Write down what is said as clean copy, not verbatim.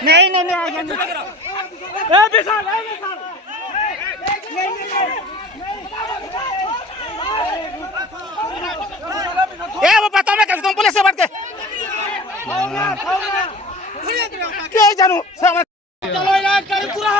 नहीं नहीं नहीं विशाल वो बताओ मैं कैसे तुम पुलिस से बढ़ के क्या जानू चलो यार कर पूरा